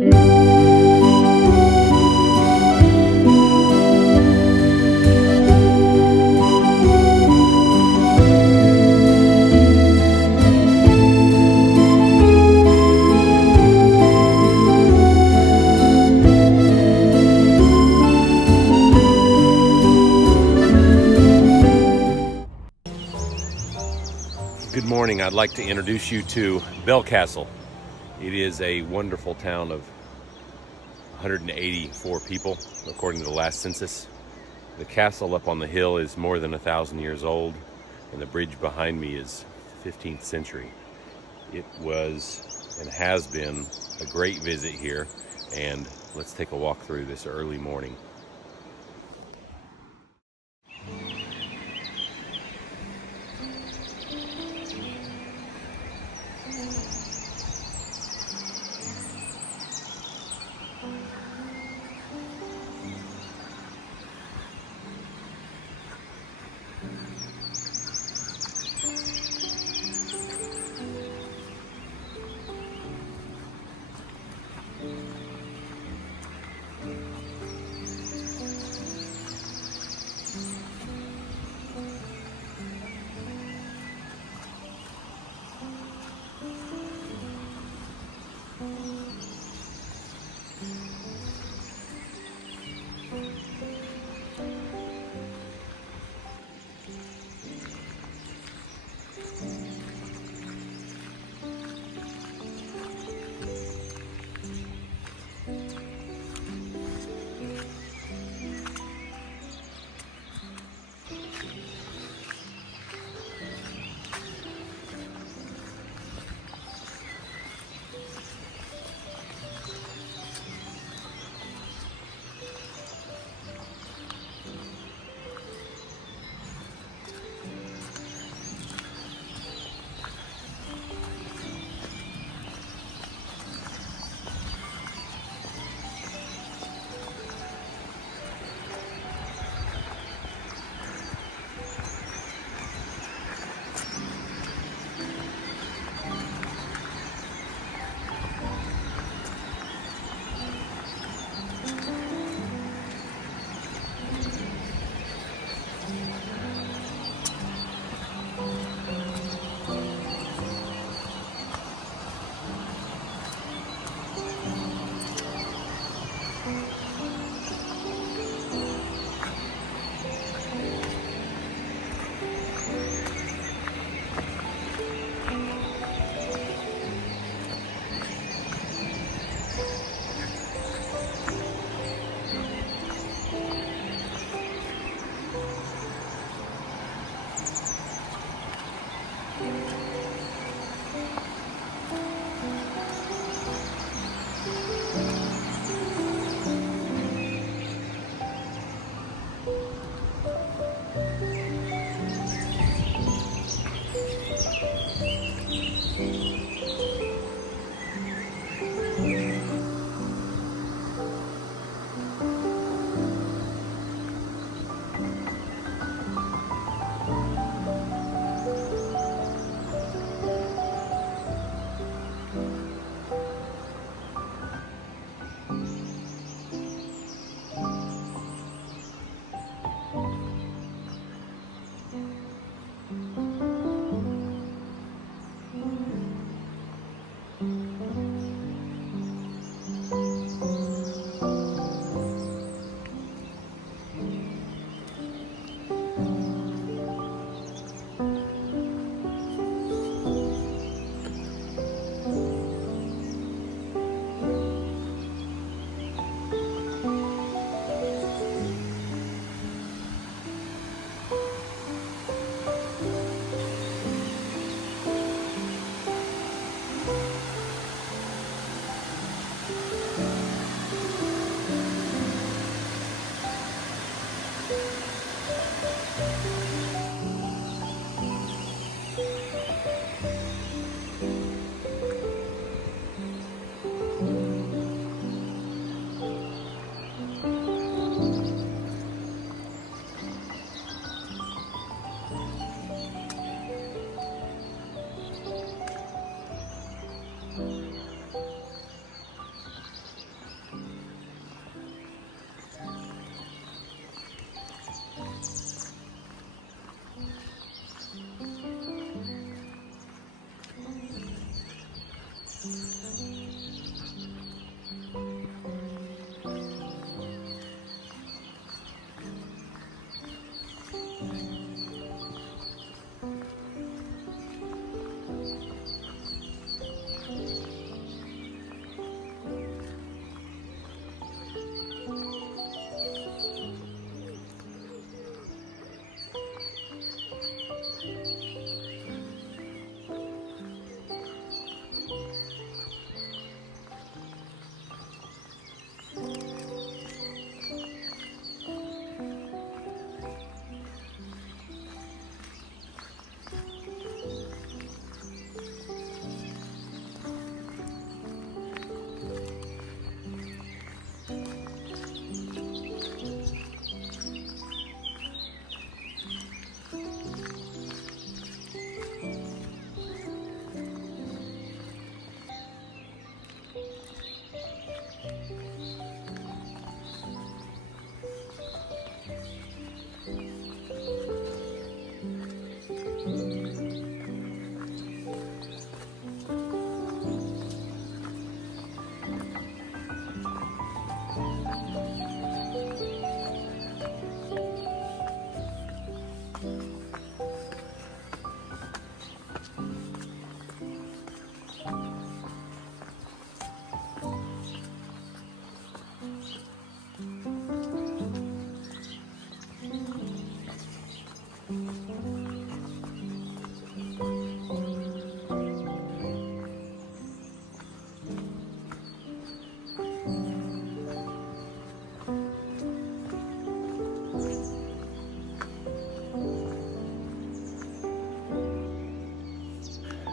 Good morning. I'd like to introduce you to Belcastel. It is a wonderful town of 184 people, according to the last census. The castle up on the hill is more than 1,000 years old, and the bridge behind me is 15th century. It was and has been a great visit here, and let's take a walk through this early morning.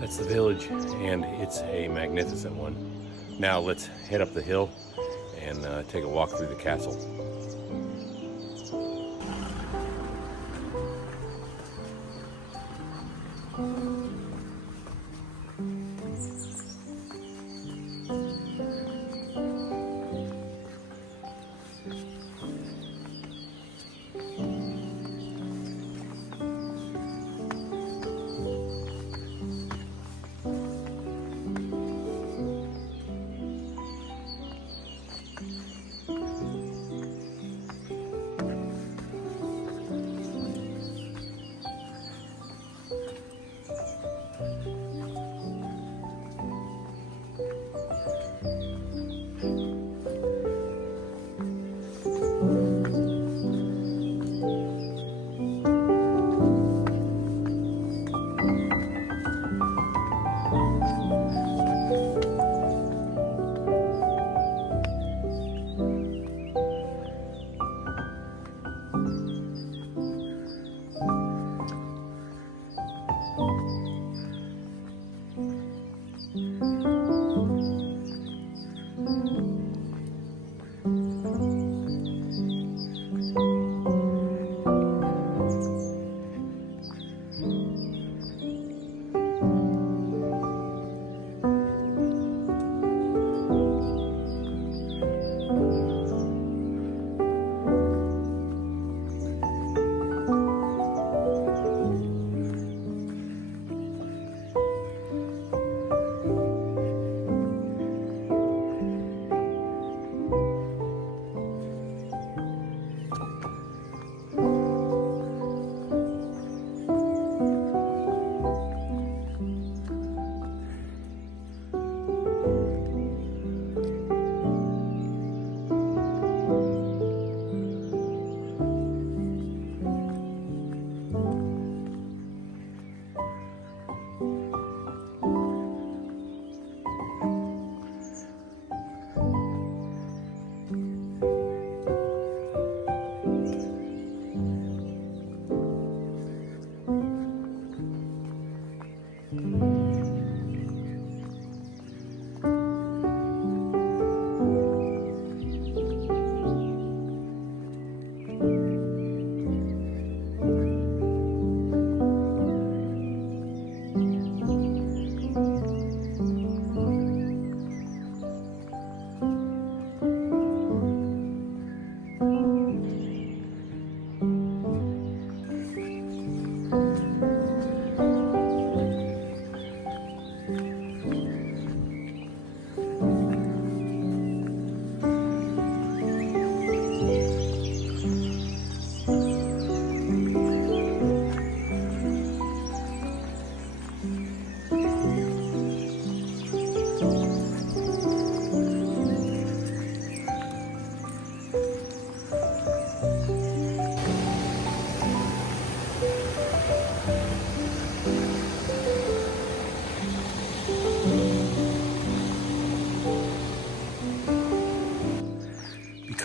That's the village, and it's a magnificent one. Now let's head up the hill and take a walk through the castle.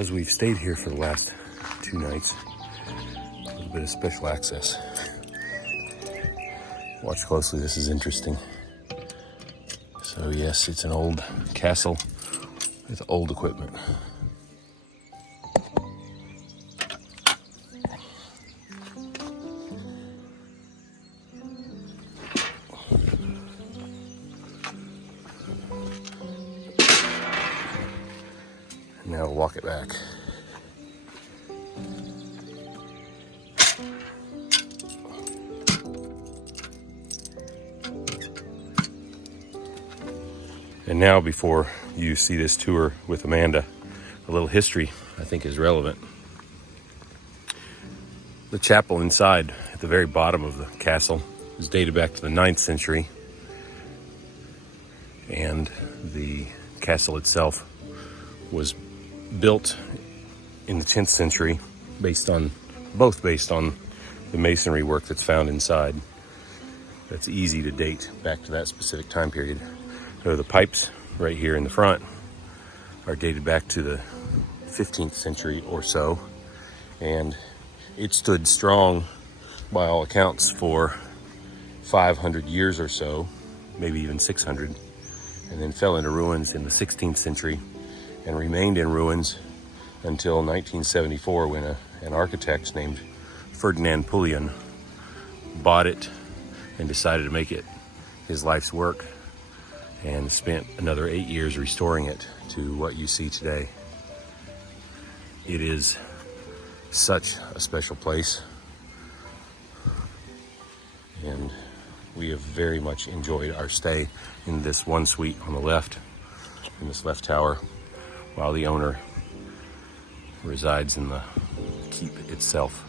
because we've stayed here for the last 2 nights, a little bit of special access. Watch closely, this is interesting. So yes, it's an old castle with old equipment. Now we'll walk it back. And now, before you see this tour with Amanda, a little history I think is relevant. The chapel inside at the very bottom of the castle is dated back to the 9th century, and the castle itself was built in the 10th century based on the masonry work that's found inside. That's easy to date back to that specific time period. So the pipes right here in the front are dated back to the 15th century or so, and it stood strong by all accounts for 500 years or so, maybe even 600, and then fell into ruins in the 16th century and remained in ruins until 1974, when an architect named Ferdinand Pullian bought it and decided to make it his life's work, and spent another 8 years restoring it to what you see today. It is such a special place, and we have very much enjoyed our stay in this one suite on the left, in this left tower, while the owner resides in the keep itself.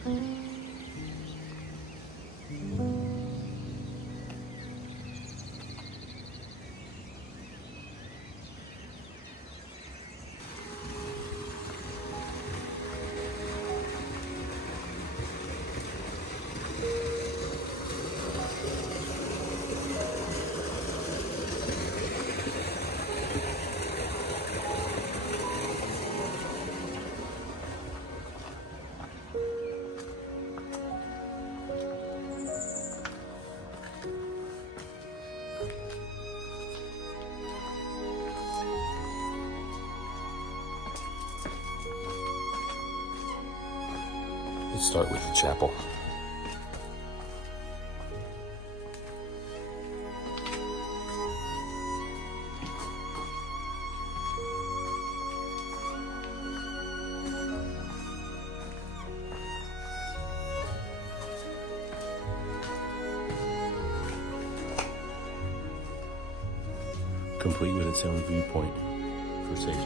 Let's start with the chapel. Complete with its own viewpoint for safety.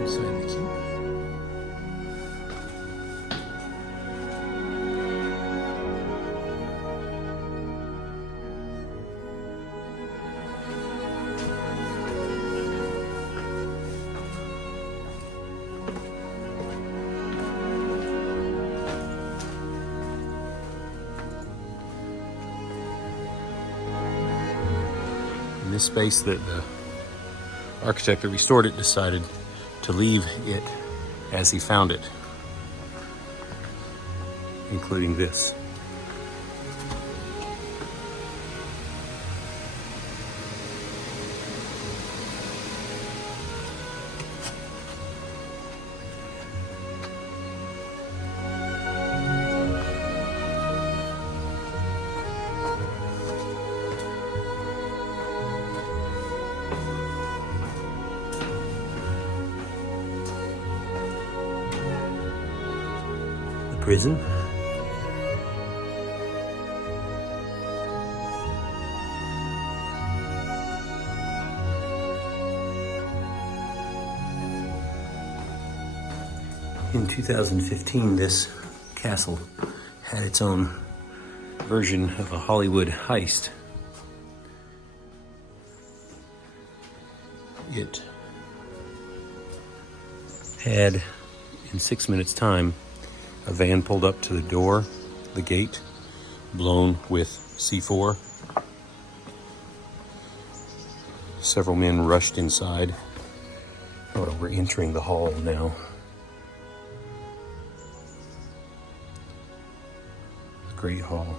Inside the keep. In this space that the architect that restored it decided to leave it as he found it, including this. prison. In 2015, this castle had its own version of a Hollywood heist. It had, in 6 minutes' time, a van pulled up to the door, the gate, blown with C4. Several men rushed inside. Oh, we're entering the hall now. The Great Hall.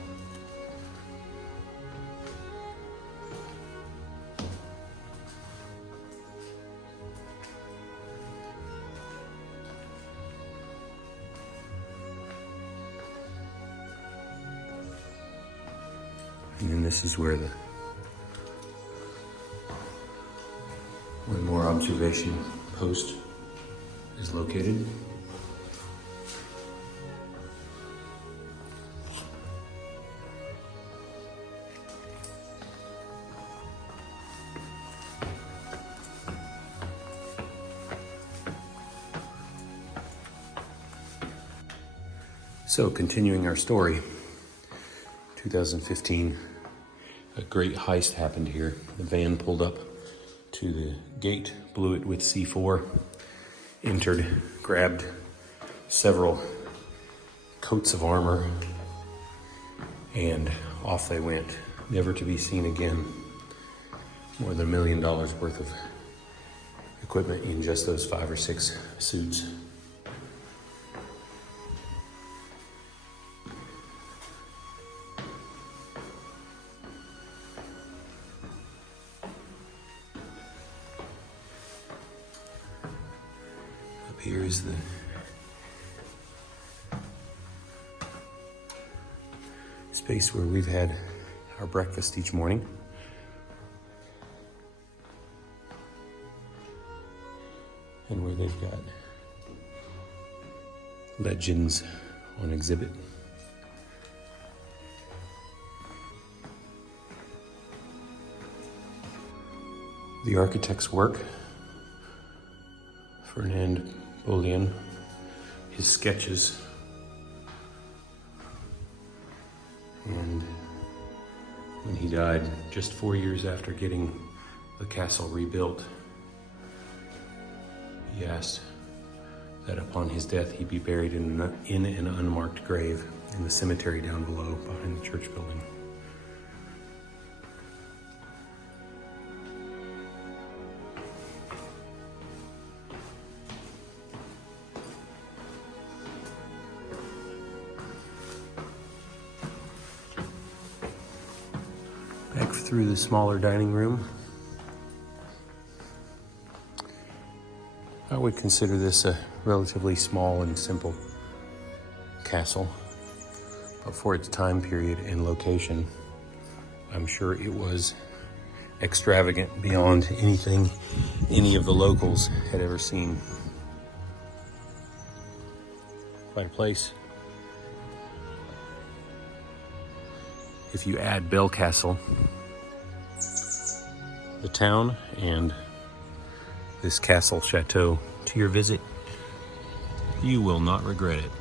And then this is where the one more observation post is located. So, continuing our story, 2015, a great heist happened here. The van pulled up to the gate, blew it with C4, entered, grabbed several coats of armor, and off they went, never to be seen again. More than $1 million worth of equipment in just those 5 or 6 suits. Here is the space where we've had our breakfast each morning. And where they've got legends on exhibit. The architect's work, Fernand Bolian, his sketches, and when he died, just 4 years after getting the castle rebuilt, he asked that upon his death he be buried in an unmarked grave in the cemetery down below behind the church building. Back through the smaller dining room. I would consider this a relatively small and simple castle, but for its time period and location, I'm sure it was extravagant beyond anything any of the locals had ever seen. Quite a place. If you add Belcastel, the town, and this castle chateau to your visit, you will not regret it.